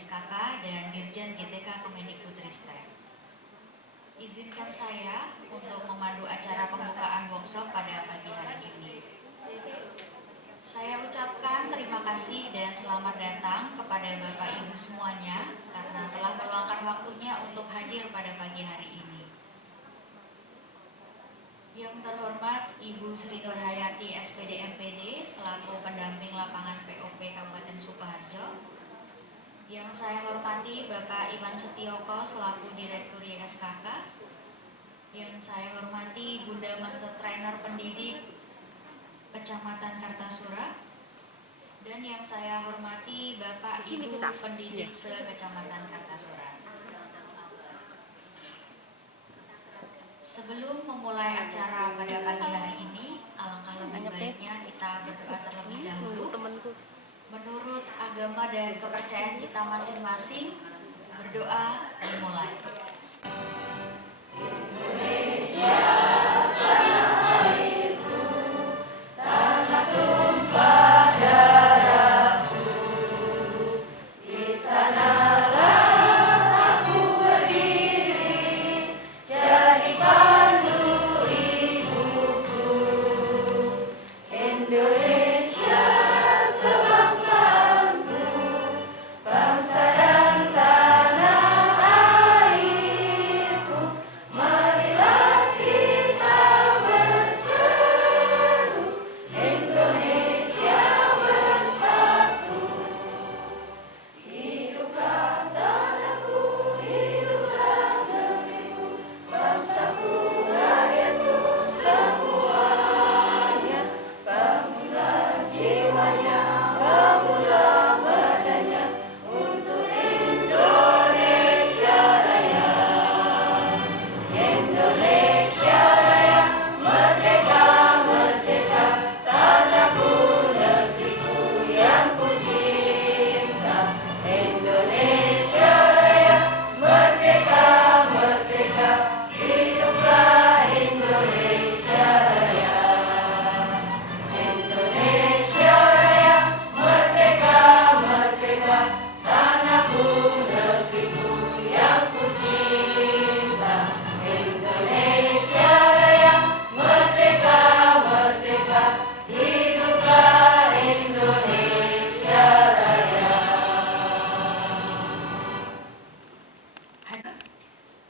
YSKK dan Dirjen GTK Kemendikbudristek. Izinkan saya untuk memandu acara pembukaan workshop pada pagi hari ini. Saya ucapkan terima kasih dan selamat datang kepada Bapak Ibu semuanya karena telah meluangkan waktunya untuk hadir pada pagi hari ini. Yang terhormat Ibu Sri Nurhayati SPD MPD selaku pendamping lapangan POP Kabupaten Sukoharjo. Yang saya hormati Bapak Iwan Setioko selaku Direktur YSKK. Yang saya hormati Bunda Master Trainer Pendidik Kecamatan Kartasura. Dan yang saya hormati Bapak Ibu Pendidik se-Kecamatan Kartasura. Sebelum memulai acara pada pagi hari ini, alangkah lebih baiknya kita berdoa terlebih dahulu. Menurut agama dan kepercayaan kita masing-masing, berdoa dimulai.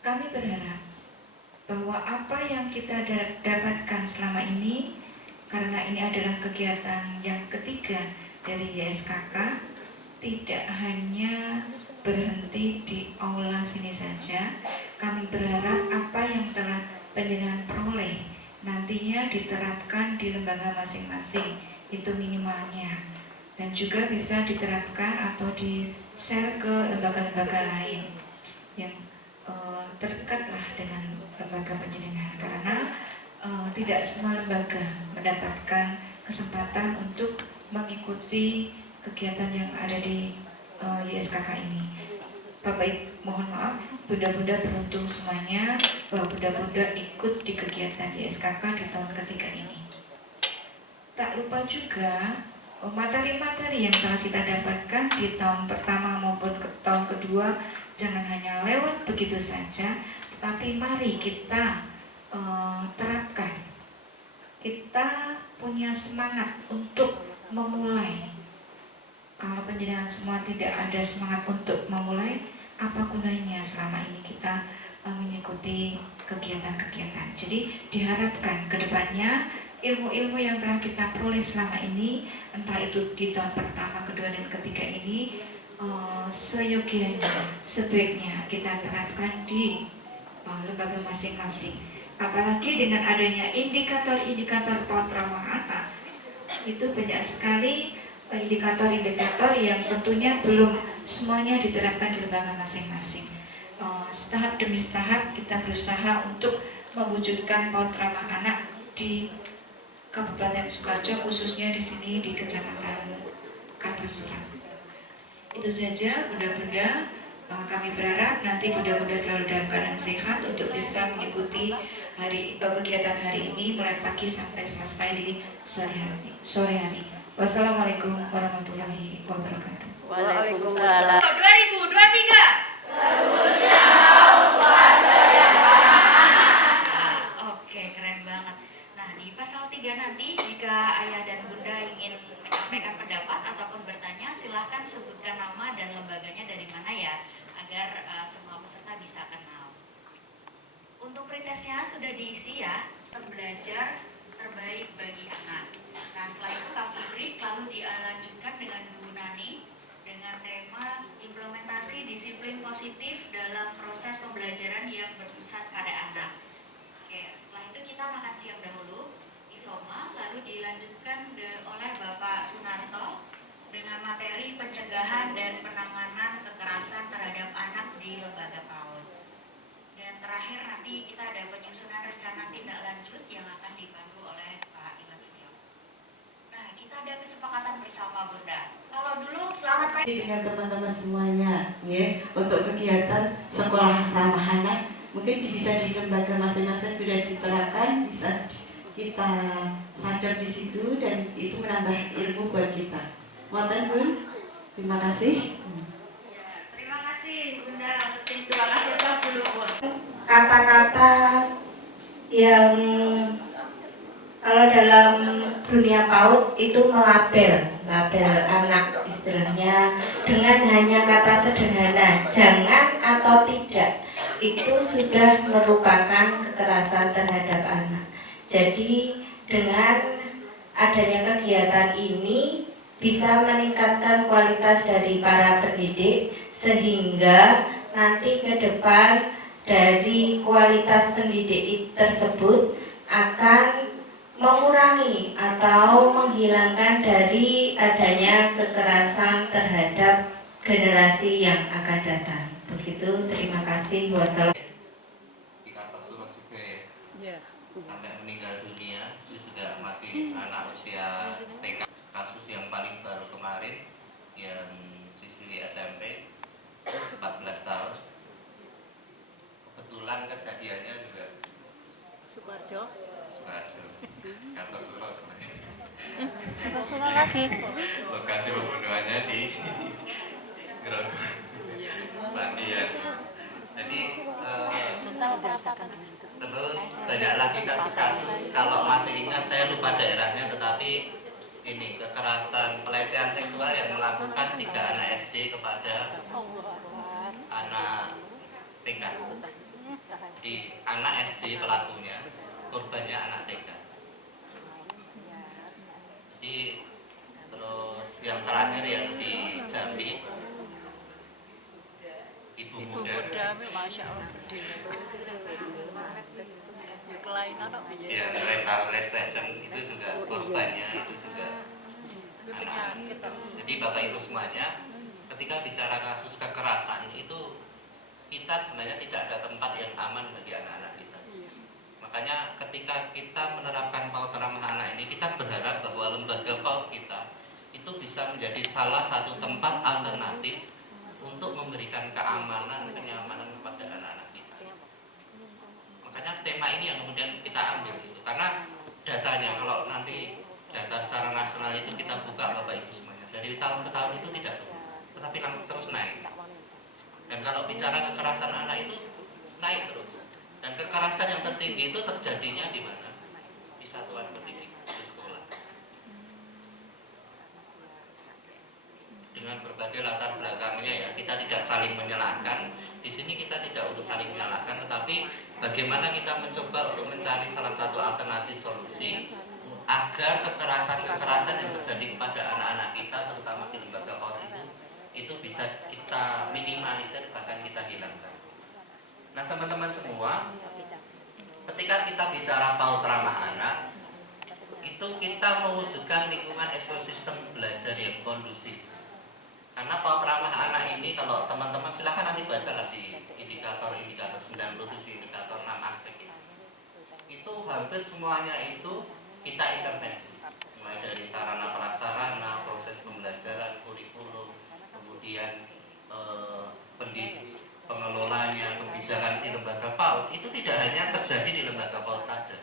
Kami berharap bahwa apa yang kita dapatkan selama ini, karena ini adalah kegiatan yang ketiga dari YSKK, tidak hanya berhenti di aula sini saja. Kami berharap apa yang telah panjenengan peroleh nantinya diterapkan di lembaga masing-masing, itu minimalnya, dan juga bisa diterapkan atau di-share ke lembaga-lembaga lain yang terdekatlah dengan lembaga panjenengan, karena tidak semua lembaga mendapatkan kesempatan untuk mengikuti kegiatan yang ada di YSKK ini. Bapak Ibu, mohon maaf, bunda-bunda beruntung semuanya bahwa bunda-bunda ikut di kegiatan YSKK di tahun ketiga ini. Tak lupa juga materi-materi yang telah kita dapatkan di tahun pertama maupun tahun kedua jangan hanya lewat begitu saja, tetapi mari kita terapkan. Kita punya semangat untuk memulai. Kalau panjenengan semua tidak ada semangat untuk memulai, apa gunanya selama ini kita mengikuti kegiatan-kegiatan. Jadi diharapkan ke depannya ilmu-ilmu yang telah kita peroleh selama ini, entah itu di tahun pertama, kedua, dan ketiga ini, seyogianya, sebaiknya kita terapkan di lembaga masing-masing. Apalagi dengan adanya indikator-indikator PAUD ramah anak, itu banyak sekali indikator-indikator yang tentunya belum semuanya diterapkan di lembaga masing-masing. Setahap demi setahap kita berusaha untuk mewujudkan PAUD ramah anak di Kabupaten Sukoharjo, khususnya di sini di Kecamatan Kartasura. Itu saja bunda-bunda, kami berharap nanti bunda-bunda selalu dalam keadaan sehat untuk bisa mengikuti kegiatan hari ini mulai pagi sampai selesai di sore hari. Wassalamualaikum warahmatullahi wabarakatuh. Waalaikumsalam. 2023. Oke, keren banget. Nah, di pasal 3 nanti jika ayah dan bunda ingin menyampaikan pendapat ataupun bertanya, silahkan sebutkan nama dan lembaganya dari mana ya, agar semua peserta bisa kenal. Untuk pretestnya sudah diisi ya, belajar terbaik bagi anak. Nah, setelah itu Kak Fibri lalu dilanjutkan dengan Bu Nani dengan tema implementasi disiplin positif dalam proses pembelajaran yang berpusat pada anak. Oke, setelah itu kita makan siang dahulu, Isoma, lalu dilanjutkan oleh Bapak Sunarto dengan materi pencegahan dan penanganan kekerasan terhadap anak di lembaga PAUD. Dan terakhir nanti kita ada penyusunan rencana tindak lanjut yang akan dipandu oleh Pak Iwan Setiawan. Nah, kita ada kesepakatan bersama Bunda. Kalau dulu selamat pagi dengan teman-teman semuanya, ya, untuk kegiatan sekolah ramah anak. Mungkin bisa di lembaga masing-masing sudah diterapkan, bisa kita sadar di situ dan itu menambah ilmu buat kita. Mohon Bun, terima kasih. Ya, terima kasih Bunda untuk terima kasih atas dulu Bun. Kata-kata yang kalau dalam dunia PAUD itu label anak istilahnya dengan hanya kata sederhana jangan atau tidak, itu sudah merupakan kekerasan terhadap anak. Jadi dengan adanya kegiatan ini bisa meningkatkan kualitas dari para pendidik sehingga nanti ke depan dari kualitas pendidik tersebut akan mengurangi atau menghilangkan dari adanya kekerasan terhadap generasi yang akan datang. Begitu, terima kasih. Wassalamualaikum. Di kantor surat juga ya. Ya. Sampai meninggal dunia itu juga masih anak usia TK. Kasus yang paling baru kemarin yang siswi SMP 14 tahun. Kebetulan kejadiannya juga Sukoharjo. kantor surat sebenarnya. Personal lagi. Lokasi pembunuhannya di Grogol, Bandian. Jadi terus banyak lagi kasus-kasus. Kalau masih ingat saya lupa daerahnya, tetapi ini kekerasan pelecehan seksual yang melakukan 3 anak SD kepada anak TK. Di anak SD pelakunya, korbannya anak TK. Jadi terus yang terakhir yang di Jambi, ibu muda, Masya Allah berdiri. Ya kelainan apa ya? yang rental PlayStation itu juga korbannya itu juga anak. Jadi Bapak Ibu semuanya, ketika bicara kasus kekerasan itu kita sebenarnya tidak ada tempat yang aman bagi anak-anak kita. Makanya ketika kita menerapkan PAUD ramah anak ini, kita berharap bahwa lembaga PAUD kita itu bisa menjadi salah satu tempat alternatif untuk memberikan keamanan, kenyamanan kepada anak-anak kita. Makanya tema ini yang kemudian kita ambil itu, karena datanya kalau nanti data secara nasional itu kita buka Bapak Ibu semuanya, dari tahun ke tahun itu tidak turun, tetapi langsung terus naik. Dan kalau bicara kekerasan anak itu naik terus. Dan kekerasan yang tertinggi itu terjadinya di mana? Di satuan pendidikan, di sekolah. Dengan berbagai latar belakangnya ya, kita tidak saling menyalahkan. Di sini kita tidak untuk saling menyalahkan, tetapi bagaimana kita mencoba untuk mencari salah satu alternatif solusi agar kekerasan-kekerasan yang terjadi kepada anak-anak kita, terutama di lembaga PAUD itu bisa kita minimalisir, bahkan kita hilangkan. Nah teman-teman semua, ketika kita bicara PAUD ramah anak, itu kita mewujudkan lingkungan ekosistem belajar yang kondusif. Karena PAUD ramah anak ini, kalau teman-teman silahkan nanti baca lah di indikator 97 indikator 6 aspek itu hampir semuanya itu kita intervensi, mulai dari sarana prasarana, proses pembelajaran, kurikulum, kemudian pengelolanya, kebijakan di lembaga PAUD itu tidak hanya terjadi di lembaga PAUD saja.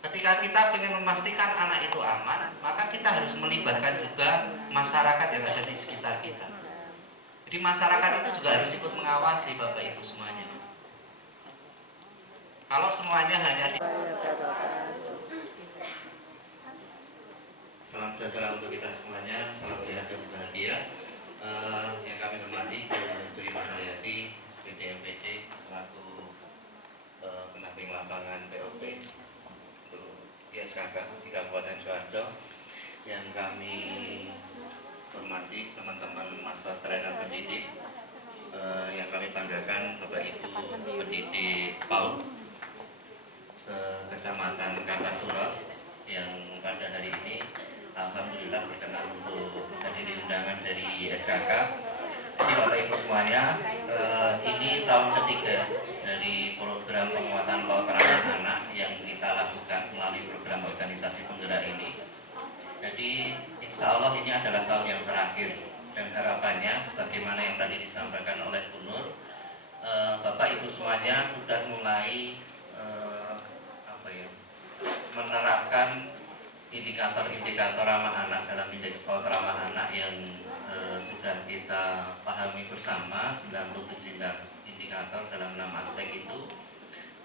Ketika ketika kita ingin memastikan anak itu aman, maka kita harus melibatkan juga masyarakat yang ada di sekitar kita. Jadi masyarakat itu juga harus ikut mengawasi Bapak Ibu semuanya. Kalau semuanya hanya di... Salam sejahtera untuk kita semuanya, salam sehat dan bahagia. Yang kami hormati Bu Sri Mahayati, SPD MPD selaku pendamping lapangan POP untuk ISKK di Kabupaten Sukoharjo. Yang kami hormati teman-teman Master Trainer Pendidik, yang kami banggakan Bapak Ibu pendidik PAUD sekecamatan Kartasura yang pada hari ini alhamdulillah berkenan untuk hadiri undangan dari SKK. Jadi Bapak Ibu semuanya, ini tahun ketiga dari program penguatan PAUD ramah anak yang kita lakukan melalui program organisasi penggerak ini. Jadi insya Allah ini adalah tahun yang terakhir, dan harapannya sebagaimana yang tadi disampaikan oleh Bu Nur, Bapak Ibu semuanya sudah mulai menerapkan indikator-indikator ramah anak dalam indeks PAUD ramah anak yang sudah kita pahami bersama, 97 indikator dalam 6 aspek itu.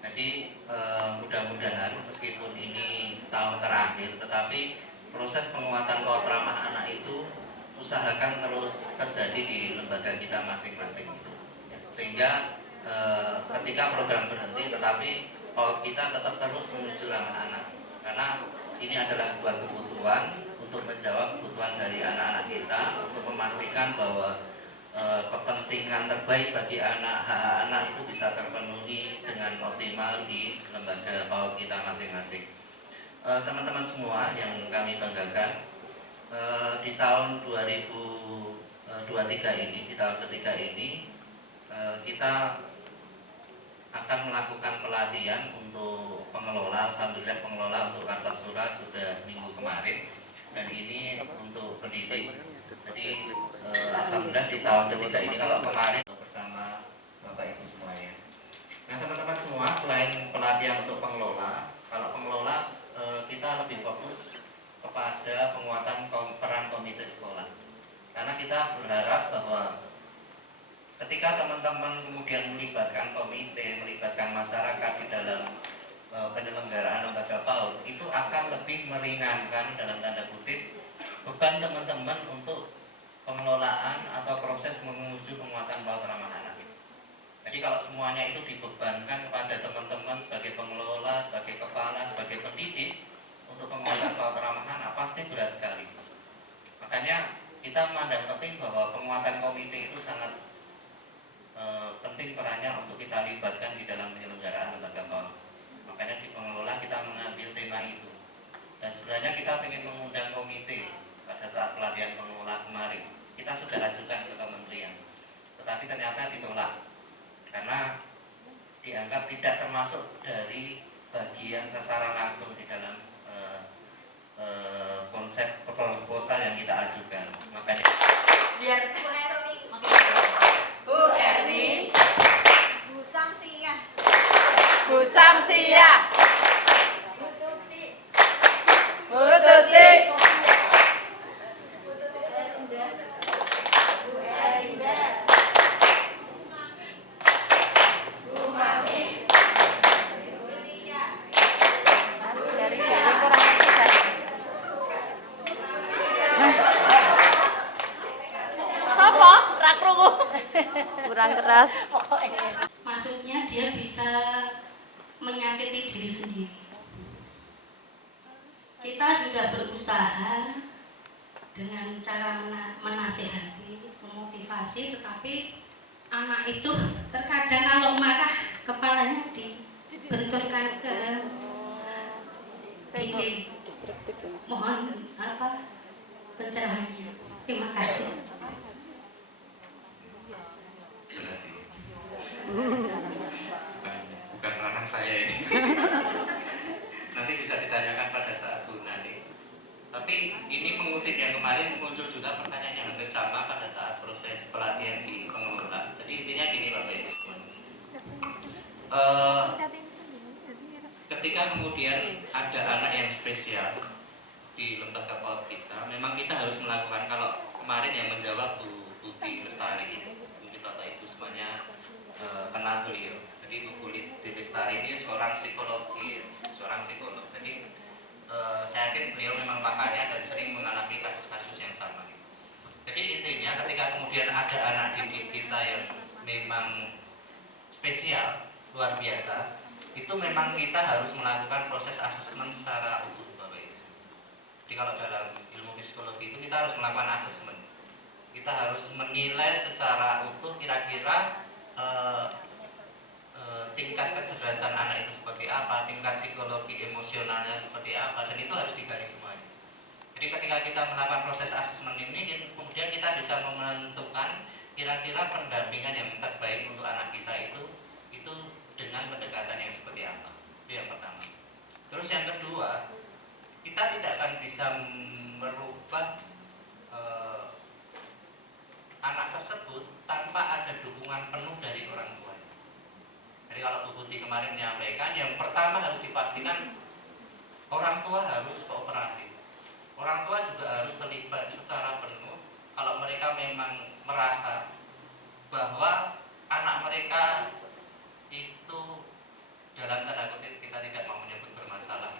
Jadi mudah-mudahan meskipun ini tahun terakhir, tetapi proses penguatan PAUD ramah anak itu usahakan terus terjadi di lembaga kita masing-masing itu. Sehingga ketika program berhenti, tetapi PAUD kita tetap terus menuju ramah anak. Karena ini adalah sebuah kebutuhan untuk menjawab kebutuhan dari anak-anak kita, untuk memastikan bahwa kepentingan terbaik bagi hak anak itu bisa terpenuhi dengan optimal di lembaga PAUD kita masing-masing. Teman-teman semua yang kami banggakan, di tahun 2023 ini, di tahun ketiga ini, kita akan melakukan pelatihan untuk pengelola. Alhamdulillah pengelola untuk Kartasura sudah minggu kemarin, dan ini untuk pendidik. Jadi alhamdulillah di tahun ketiga ini, kalau kemarin bersama Bapak Ibu semuanya. Nah teman-teman semua, selain pelatihan untuk pengelola, kalau pengelola kita lebih fokus kepada penguatan peran komite sekolah. Karena kita berharap bahwa ketika teman-teman kemudian melibatkan komite, melibatkan masyarakat di dalam penyelenggaraan lembaga PAUD, itu akan lebih meringankan dalam tanda kutip beban teman-teman untuk pengelolaan atau proses menuju penguatan PAUD ramah anak. Jadi kalau semuanya itu dibebankan kepada teman-teman sebagai pengelola, sebagai kepala, sebagai pendidik untuk penguatan PAUD ramah anak, pasti berat sekali. Makanya kita memandang penting bahwa penguatan komite itu sangat penting perannya untuk kita libatkan di dalam penyelenggaraan lembaga PAUD. Makanya di pengelola kita mengambil tema itu. Dan sebenarnya kita ingin mengundang komite pada saat pelatihan pengelola kemarin. Kita sudah ajukan ke kementerian, tetapi ternyata ditolak karena dianggap tidak termasuk dari bagian sasaran langsung di dalam konsep proposal yang kita ajukan. Makanya Biar Bu Erni, Bu Samsiah, Bu Samsiah, Bu Tuti, Bu Tuti, Bu Erinda, Bu Mami, Bu Lia, dari Jawa kurang bisa. Sopo? Rakrungu. Kurang keras. Maksudnya dia bisa menyakiti diri sendiri. Kita sudah berusaha dengan cara menasihati, memotivasi, tetapi anak itu terkadang kalau marah kepalanya dibenturkan ke dinding. Mohon pencerahannya. Terima kasih. bukan ranah saya ini. Nanti bisa ditanyakan pada saat Bu Nani. Tapi ini mengutip yang kemarin muncul juga pertanyaan yang hampir sama pada saat proses pelatihan di pengelola. Jadi intinya gini Bapak Ibu semua. ketika kemudian ada anak yang spesial di lembaga PAUD kita, memang kita harus melakukan, kalau kemarin yang menjawab Bu Putih Lestari itu, mungkin Bapak Ibu semuanya kenal beliau. Jadi Bu Putih Lestari ini seorang psikologi, seorang psikolog. Jadi saya yakin beliau memang pakarnya dan sering mengalami kasus-kasus yang sama. Jadi intinya ketika kemudian ada anak didik kita yang memang spesial, luar biasa, itu memang kita harus melakukan proses asesmen secara utuh, Bapak Ibu. Jadi kalau dalam ilmu psikologi itu kita harus melakukan asesmen. Kita harus menilai secara utuh kira-kira tingkat kecerdasan anak itu seperti apa, tingkat psikologi emosionalnya seperti apa, dan itu harus digali semuanya. Jadi ketika kita melakukan proses asesmen ini, kemudian kita bisa menentukan kira-kira pendampingan yang terbaik untuk anak kita itu dengan pendekatan yang seperti apa. Itu yang pertama. Terus yang kedua, kita tidak akan bisa merubah anak tersebut tanpa ada dukungan penuh dari orang tua. Jadi kalau Bu Putih kemarin menyampaikan, yang pertama harus dipastikan orang tua harus kooperatif. Orang tua juga harus terlibat secara penuh kalau mereka memang merasa bahwa anak mereka itu, dalam tanda kutip kita tidak mau menyebut bermasalah,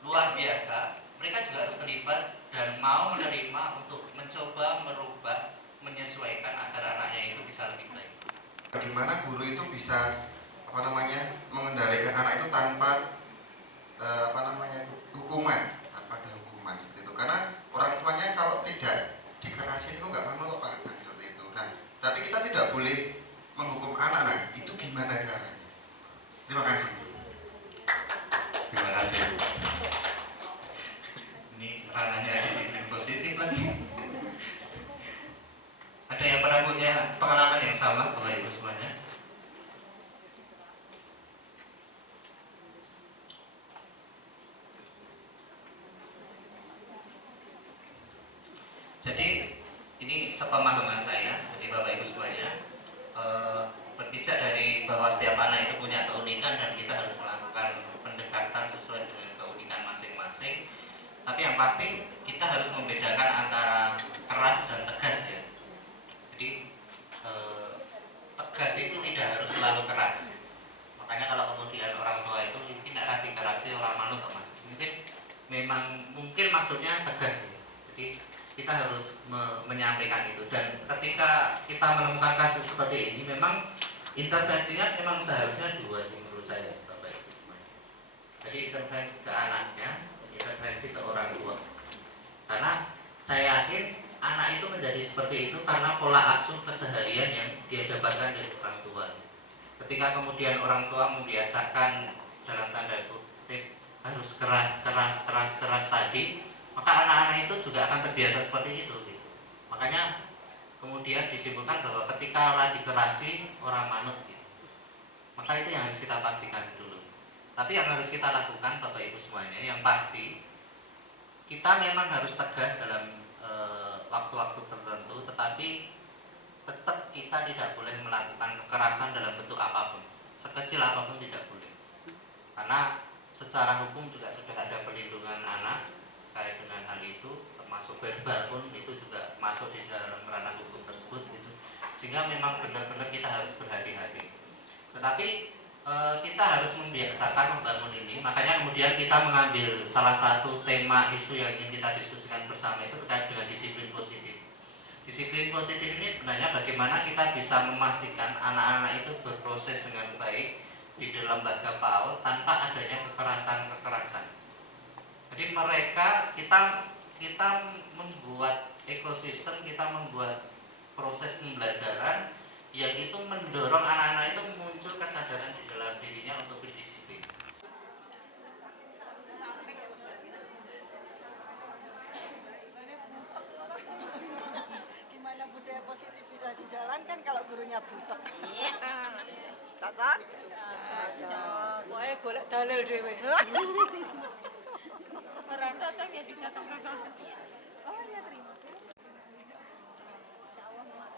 luar biasa, mereka juga harus terlibat dan mau menerima untuk mencoba merubah, menyesuaikan agar anaknya itu bisa lebih baik. Bagaimana guru itu bisa mengendalikan anak itu tanpa hukuman, tanpa ada hukuman seperti itu. Karena orang tuanya kalau tidak dikerasin itu nggak mau loh Pak, seperti itu. Nah, tapi kita tidak boleh menghukum anak. Nah, itu gimana caranya? Terima kasih. Terima kasih. Ini ranahnya disiplin positif lagi. Ada yang pernah punya pengalaman yang sama, Bapak Ibu semuanya? Jadi ini sepemahaman saya, jadi Bapak Ibu semuanya, berpijak dari bahwa setiap anak itu punya keunikan dan kita harus melakukan pendekatan sesuai dengan keunikan masing-masing. Tapi yang pasti kita harus membedakan antara keras dan tegas ya. Jadi tegas itu tidak harus selalu keras. Makanya kalau kemudian orang tua itu mungkin tidak dikerasi orang manut Mas. Mungkin maksudnya tegas ya. Jadi kita harus menyampaikan itu, dan ketika kita menemukan kasus seperti ini memang intervensinya memang seharusnya dua sih menurut saya Bapak Ibu semuanya. Jadi intervensi ke anaknya, intervensi ke orang tua. Karena saya yakin anak itu menjadi seperti itu karena pola asuh keseharian yang dia dapatkan dari orang tua. Ketika kemudian orang tua membiasakan dalam tanda kutip harus keras tadi, maka anak-anak itu juga akan terbiasa seperti itu gitu. Makanya kemudian disimpulkan bahwa ketika lagi dikerasi orang manut gitu. Maka itu yang harus kita pastikan dulu. Tapi yang harus kita lakukan Bapak Ibu semuanya, yang pasti kita memang harus tegas dalam waktu-waktu tertentu, tetapi tetap kita tidak boleh melakukan kekerasan dalam bentuk apapun, sekecil apapun tidak boleh. Karena secara hukum juga sudah ada perlindungan anak terkait dengan hal itu, termasuk verbal pun itu juga masuk di dalam ranah hukum tersebut gitu. Sehingga memang benar-benar kita harus berhati-hati. Tetapi kita harus membiasakan membangun ini. Makanya kemudian kita mengambil salah satu tema isu yang ingin kita diskusikan bersama itu terkait dengan disiplin positif. Disiplin positif ini sebenarnya bagaimana kita bisa memastikan anak-anak itu berproses dengan baik di dalam lembaga PAUD tanpa adanya kekerasan. Jadi kita membuat ekosistem, kita membuat proses pembelajaran yang itu mendorong anak-anak itu muncul kesadaran di dalam dirinya untuk berdisiplin. Gimana budaya positif bisa dijalankan kalau gurunya butek? Cocok? Cocok. Pokoknya golek dalil dhewe. Orang cocok ya dicocok-cocok. Oh ya terima kasih. Insyaallah Mak.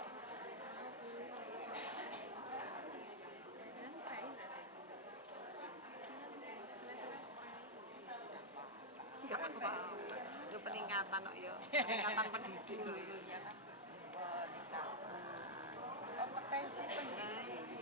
peningkatan pendidik loh ya. Kompetensi pendidik.